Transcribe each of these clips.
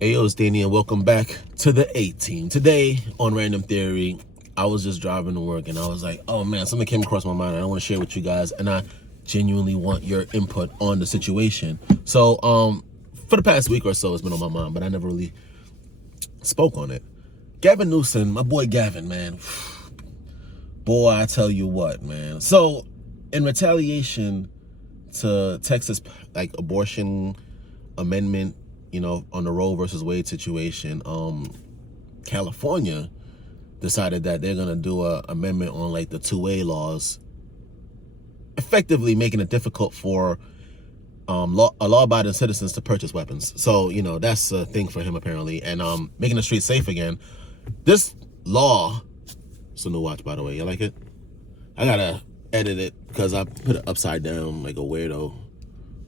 AYO, it's Daeni, and welcome back to the A-Team. Today, on Random Theory, I was just driving to work, and I was like, oh man, something came across my mind, and I want to share with you guys, and I genuinely want your input on the situation. So, for the past week or so, it's been on my mind, but I never really spoke on it. Gavin Newsom, my boy Gavin, man. Boy, I tell you what, man. So, in retaliation to Texas, like, abortion amendment, you know, on the Roe versus Wade situation, California decided that they're gonna do a amendment on like the 2A laws, effectively making it difficult for law-abiding citizens to purchase weapons. So, you know, that's a thing for him apparently, and making the streets safe again. This law, it's a new watch, by the way. You like it? I gotta edit it because I put it upside down like a weirdo.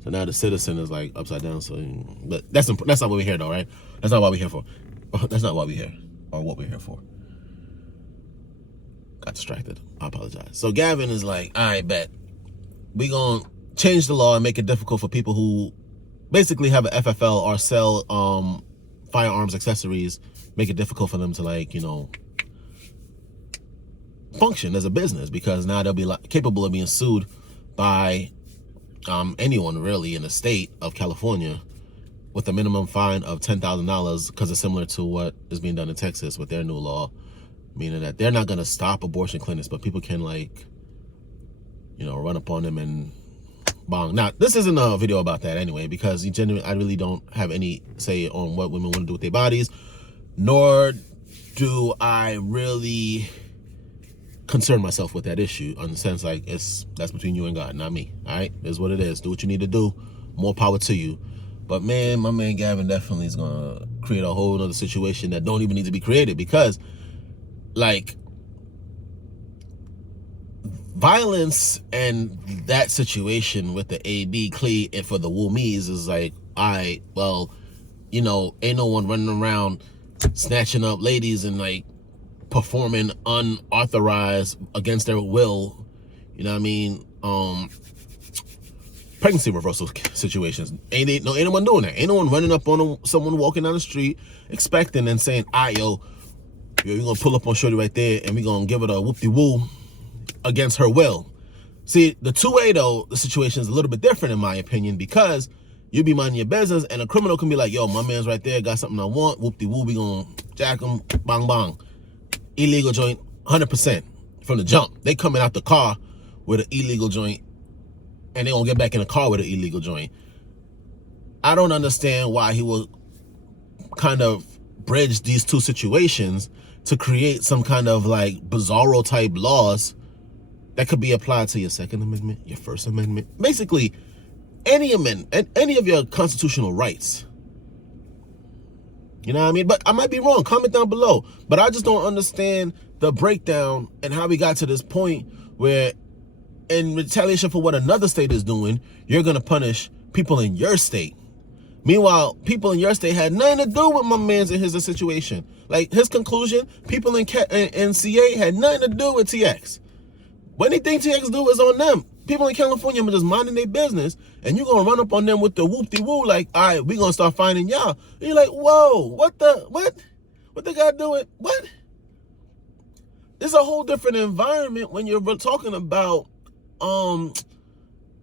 So now the citizen is like upside down. So, but that's not what we're here though, right? That's not what we're here for. That's not why we're here, or what we're here for. Got distracted. I apologize. So Gavin is like, all right, bet. We gonna change the law and make it difficult for people who basically have an FFL or sell firearms accessories. Make it difficult for them to, like, you know, function as a business, because now they'll be capable of being sued by anyone really in the state of California with a minimum fine of $10,000, because it's similar to what is being done in Texas with their new law, meaning that they're not going to stop abortion clinics, but people can, like, you know, run up on them and bong. Now, this isn't a video about that anyway, because I really don't have any say on what women want to do with their bodies, nor do I really concern myself with that issue, in the sense like that's between you and God, not me. All right, is what it is. Do what you need to do. More power to you. But man, my man Gavin definitely is gonna create a whole other situation that don't even need to be created, because like violence and that situation with the AB Clee and for the Woomies is like, all right, well, you know, ain't no one running around snatching up ladies and like performing unauthorized against their will, you know what I mean, pregnancy reversal situations. Ain't no anyone doing that. Ain't no one running up on someone walking down the street expecting and saying, yo, you're gonna pull up on shorty right there and we gonna give it a whoop-de-woo against her will. See, the 2A though, the situation is a little bit different in my opinion, because you be minding your business and a criminal can be like, yo, my man's right there, got something I want, whoop-de-woo, we gonna jack him, bang bang. Illegal joint, 100% from the jump. They coming out the car with an illegal joint, and they gonna get back in the car with an illegal joint. I don't understand why he will kind of bridge these two situations to create some kind of like bizarro type laws that could be applied to your Second Amendment, your First Amendment, basically any amendment, any of your constitutional rights. You know what I mean? But I might be wrong. Comment down below. But I just don't understand the breakdown and how we got to this point where, in retaliation for what another state is doing, you're going to punish people in your state. Meanwhile, people in your state had nothing to do with my man's and his situation. Like, his conclusion, people in CA had nothing to do with TX. What anything TX do is on them. People in California are just minding their business, and you're going to run up on them with the whoop-de-woo, like, all right, we're going to start finding y'all. And you're like, whoa, what? What they got to do with, what? It's a whole different environment when you're talking about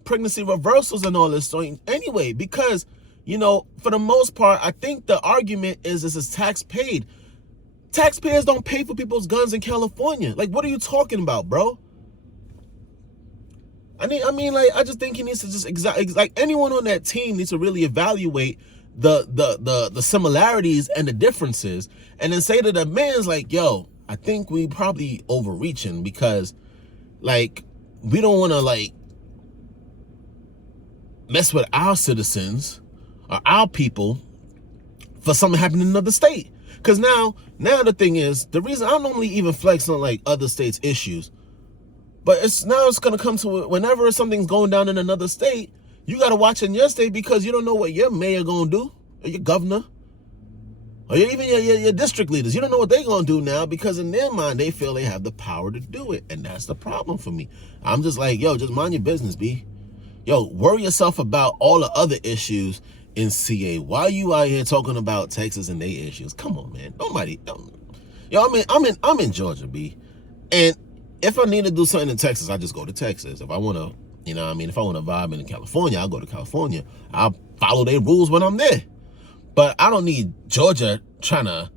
pregnancy reversals and all this. So anyway, because, you know, for the most part, I think the argument is this is tax paid. Taxpayers don't pay for people's guns in California. Like, what are you talking about, bro? I mean, like, I just think he needs to just like anyone on that team needs to really evaluate the similarities and the differences, and then say to the man's like, yo, I think we probably overreaching, because like we don't want to like mess with our citizens or our people for something happening in another state. Because now the thing is, the reason I don't normally even flex on like other states' issues, but it's going to come to it whenever something's going down in another state, you got to watch in your state, because you don't know what your mayor going to do, or your governor, or even your district leaders. You don't know what they're going to do now, because in their mind, they feel they have the power to do it. And that's the problem for me. I'm just like, yo, just mind your business, B. Yo, worry yourself about all the other issues in CA. Why are you out here talking about Texas and their issues? Come on, man. Yo, I'm in Georgia, B. And if I need to do something in Texas, I just go to Texas. If I want to, you know what I mean? If I want to vibe in California, I'll go to California. I'll follow their rules when I'm there. But I don't need Georgia trying to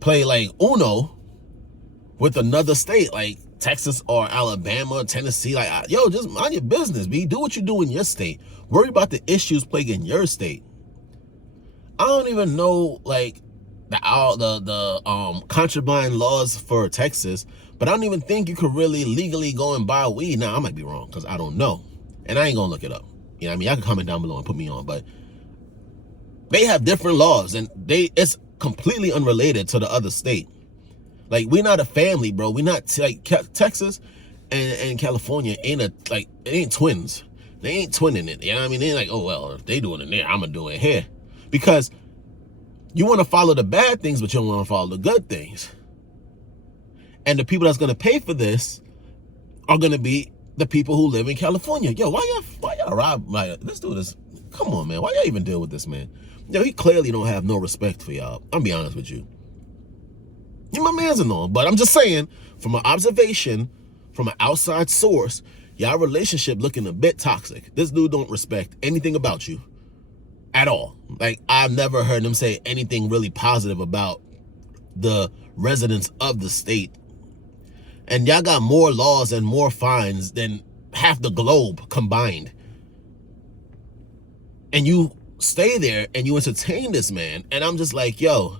play like Uno with another state like Texas or Alabama, Tennessee. Like, yo, just mind your business, B. Do what you do in your state. Worry about the issues plaguing your state. I don't even know, like, the contraband laws for Texas, but I don't even think you could really legally go and buy weed. Now, I might be wrong because I don't know. And I ain't going to look it up. You know what I mean? Y'all can comment down below and put me on. But they have different laws, and it's completely unrelated to the other state. Like, we're not a family, bro. We're not, like, Texas and California it ain't twins. They ain't twinning it. You know what I mean? They ain't like, oh, well, if they doing it there, I'm going to do it here. Because you want to follow the bad things, but you don't want to follow the good things. And the people that's going to pay for this are going to be the people who live in California. Yo, why y'all rob? Like, let's do this. Come on, man. Why y'all even deal with this, man? Yo, he clearly don't have no respect for y'all. I'm be honest with you. You're my man's and all, but I'm just saying, from an observation, from an outside source, y'all relationship looking a bit toxic. This dude don't respect anything about you at all. Like, I've never heard him say anything really positive about the residents of the state. And y'all got more laws and more fines than half the globe combined. And you stay there and you entertain this man. And I'm just like, yo,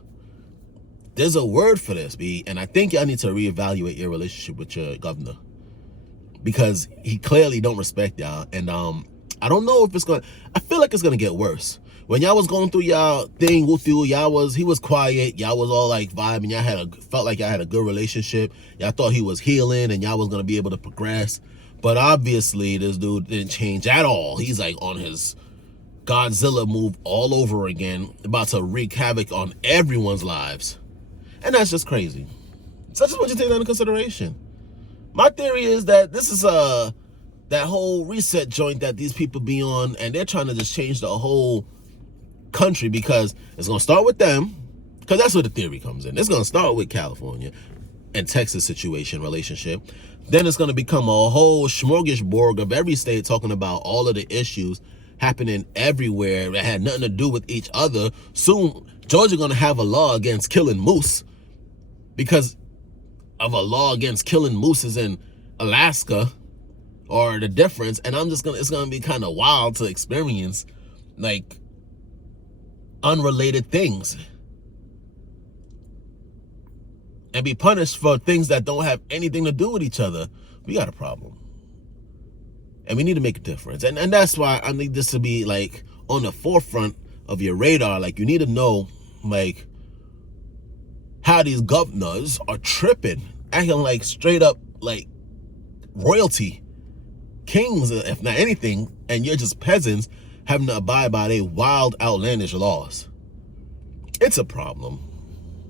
there's a word for this, B. And I think y'all need to reevaluate your relationship with your governor, because he clearly don't respect y'all. And I don't know if it's gonna, I feel like it's gonna get worse. When y'all was going through y'all thing with you, he was quiet. Y'all was all like vibing. Y'all felt like y'all had a good relationship. Y'all thought he was healing and y'all was gonna be able to progress. But obviously this dude didn't change at all. He's like on his Godzilla move all over again, about to wreak havoc on everyone's lives. And that's just crazy. So I just want you to take that into consideration. My theory is that this is that whole reset joint that these people be on, and they're trying to just change the whole country, because it's going to start with them, because that's where the theory comes in. It's going to start with California and Texas situation, relationship. Then it's going to become a whole smorgasbord of every state talking about all of the issues happening everywhere that had nothing to do with each other. Soon, Georgia going to have a law against killing moose because of a law against killing mooses in Alaska, or the difference. And it's going to be kind of wild to experience, like, unrelated things and be punished for things that don't have anything to do with each other. We got a problem, and we need to make a difference. And that's why I need this to be like on the forefront of your radar. Like, you need to know, like, how these governors are tripping, acting like straight up like royalty, kings, if not anything, and you're just peasants having to abide by their wild, outlandish laws. It's a problem.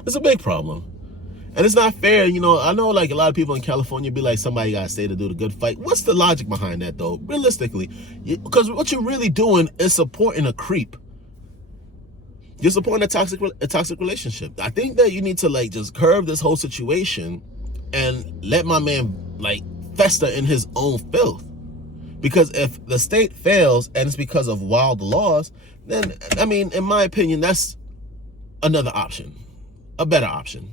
It's a big problem. And it's not fair. You know, I know, like, a lot of people in California be like, somebody got to stay to do the good fight. What's the logic behind that, though? Realistically, because what you're really doing is supporting a creep. You're supporting a toxic relationship. I think that you need to, like, just curb this whole situation and let my man, like, fester in his own filth. Because if the state fails and it's because of wild laws, then, I mean, in my opinion, that's another option, a better option.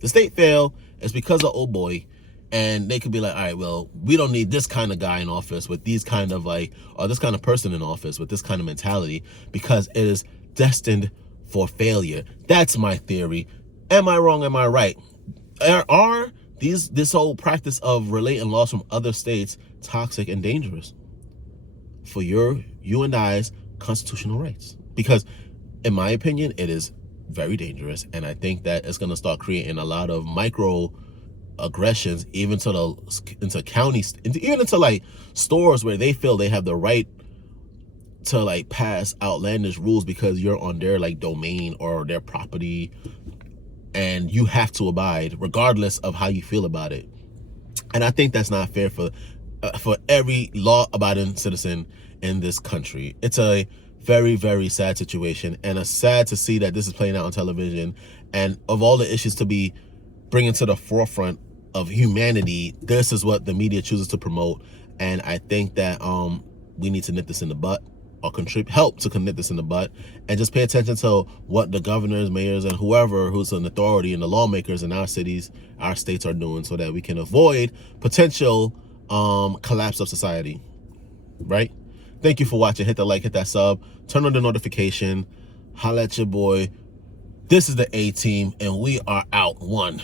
The state failed, it's because of old boy, and they could be like, all right, well, we don't need this kind of guy in office with these kind of, like, or this kind of person in office with this kind of mentality, because it is destined for failure. That's my theory. Am I wrong? Am I right? Are this whole practice of relating laws from other states toxic and dangerous for you and I's constitutional rights? Because in my opinion, it is very dangerous, and I think that it's going to start creating a lot of micro aggressions, even into counties, even into like stores where they feel they have the right to, like, pass outlandish rules because you're on their, like, domain or their property, and you have to abide regardless of how you feel about it. And I think that's not fair for every law-abiding citizen in this country. It's a very, very sad situation, and it's sad to see that this is playing out on television. And of all the issues to be bringing to the forefront of humanity, this is what the media chooses to promote. And I think that we need to nip this in the butt, or help to nip this in the butt, and just pay attention to what the governors, mayors, and whoever who's an authority and the lawmakers in our cities, our states are doing, so that we can avoid potential collapse of society, right? Thank you for watching. Hit the like, hit that sub, turn on the notification, holla at your boy. This is the A-Team, and we are out. One.